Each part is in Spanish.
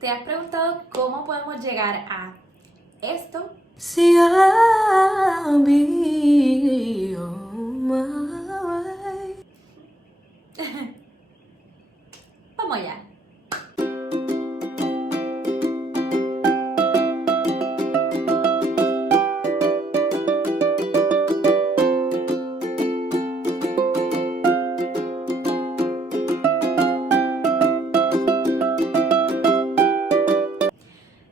¿Te has preguntado cómo podemos llegar a esto? See, I'll be on my way. Vamos allá.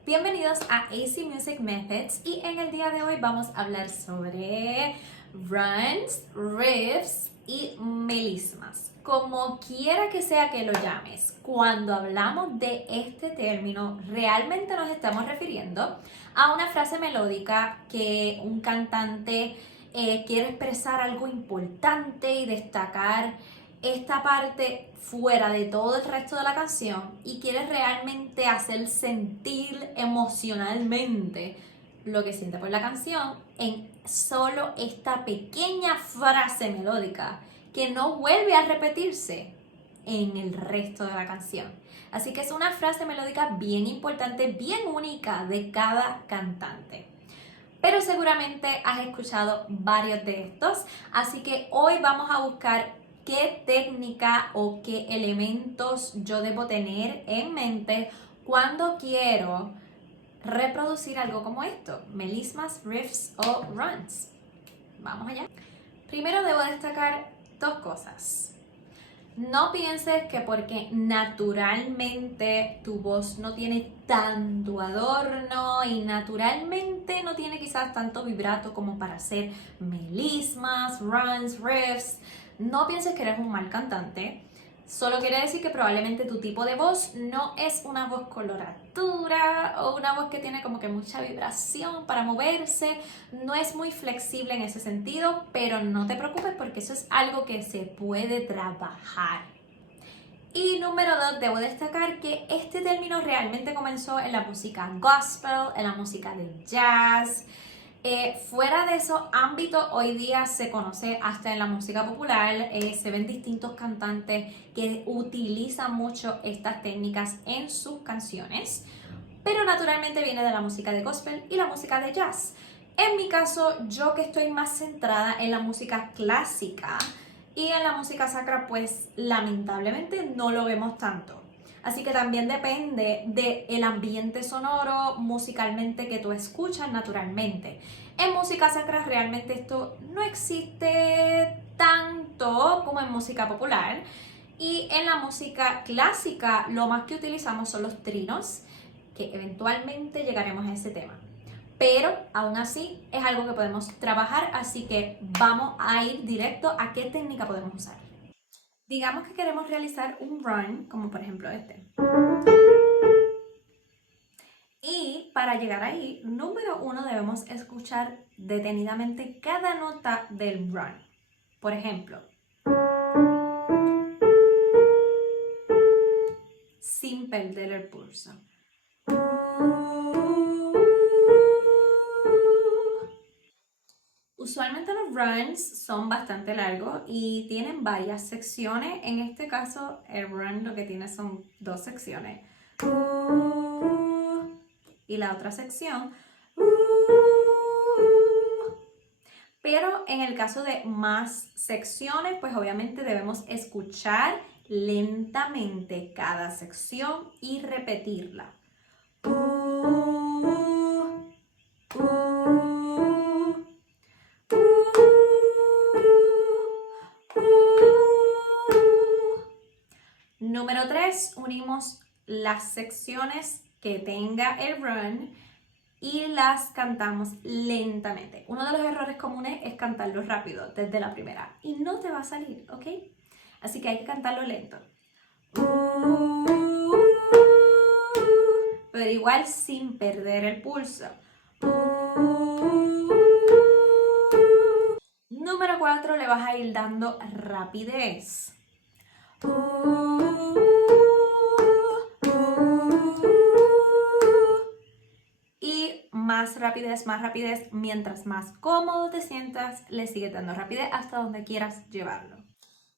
Bienvenidos a AC Music Methods y en el día de hoy vamos a hablar sobre runs, riffs y melismas. Como quiera que sea que lo llames, cuando hablamos de este término, realmente nos estamos refiriendo a una frase melódica que un cantante quiere expresar algo importante y destacar esta parte fuera de todo el resto de la canción y quieres realmente hacer sentir emocionalmente lo que siente por la canción en solo esta pequeña frase melódica que no vuelve a repetirse en el resto de la canción. Así que es una frase melódica bien importante, bien única de cada cantante. Pero seguramente has escuchado varios de estos, así que hoy vamos a buscar qué técnica o qué elementos yo debo tener en mente cuando quiero reproducir algo como esto, melismas, riffs o runs. Vamos allá. Primero debo destacar dos cosas. No pienses que porque naturalmente tu voz no tiene tanto adorno y naturalmente no tiene quizás tanto vibrato como para hacer melismas, runs, riffs, no pienses que eres un mal cantante. Solo quiere decir que probablemente tu tipo de voz no es una voz coloratura o una voz que tiene como que mucha vibración para moverse, no es muy flexible en ese sentido, pero no te preocupes porque eso es algo que se puede trabajar. Y número 2, debo destacar que este término realmente comenzó en la música gospel, en la música de jazz. Fuera de esos ámbitos, hoy día se conoce hasta en la música popular, se ven distintos cantantes que utilizan mucho estas técnicas en sus canciones, pero naturalmente viene de la música de gospel y la música de jazz. En mi caso, yo que estoy más centrada en la música clásica y en la música sacra, pues lamentablemente no lo vemos tanto. Así que también depende del ambiente sonoro musicalmente que tú escuchas naturalmente. En música sacra realmente esto no existe tanto como en música popular. Y en la música clásica lo más que utilizamos son los trinos, que eventualmente llegaremos a ese tema. Pero aún así es algo que podemos trabajar, así que vamos a ir directo a qué técnica podemos usar. Digamos que queremos realizar un run, como por ejemplo este. Y para llegar ahí, número 1, debemos escuchar detenidamente cada nota del run. Por ejemplo, sin perder el pulso. Usualmente los runs son bastante largos y tienen varias secciones. En este caso, el run lo que tiene son dos secciones. Y la otra sección. Pero en el caso de más secciones, pues obviamente debemos escuchar lentamente cada sección y repetirla. Número 3, unimos las secciones que tenga el run y las cantamos lentamente. Uno de los errores comunes es cantarlo rápido desde la primera y no te va a salir, ¿ok? Así que hay que cantarlo lento. Pero igual sin perder el pulso. Número 4, le vas a ir dando rapidez. Y más rapidez, mientras más cómodo te sientas, le sigues dando rapidez hasta donde quieras llevarlo.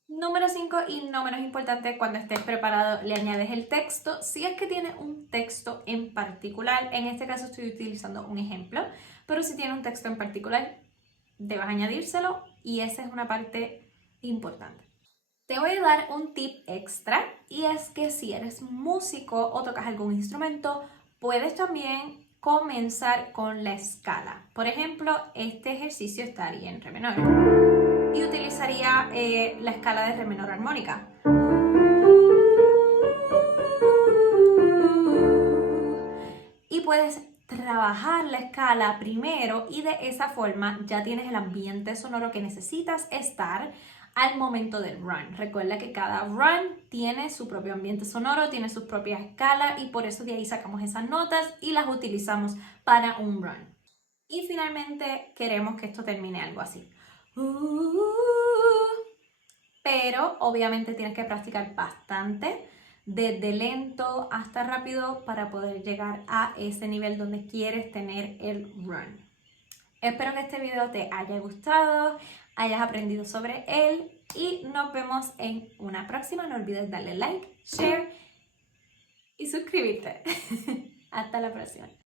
Número 5 y no menos importante, cuando estés preparado le añades el texto. Si es que tiene un texto en particular, en este caso estoy utilizando un ejemplo, pero si tiene un texto en particular, debes añadírselo y esa es una parte importante. Te voy a dar un tip extra y es que si eres músico o tocas algún instrumento, puedes también comenzar con la escala. Por ejemplo, este ejercicio estaría en re menor y utilizaría la escala de re menor armónica. Y puedes trabajar la escala primero y de esa forma ya tienes el ambiente sonoro que necesitas estar al momento del run. Recuerda que cada run tiene su propio ambiente sonoro, tiene sus propias escalas y por eso de ahí sacamos esas notas y las utilizamos para un run. Y finalmente queremos que esto termine algo así. Pero obviamente tienes que practicar bastante, desde lento hasta rápido, para poder llegar a ese nivel donde quieres tener el run. Espero que este video te haya gustado, hayas aprendido sobre él y nos vemos en una próxima. No olvides darle like, share y suscribirte. Hasta la próxima.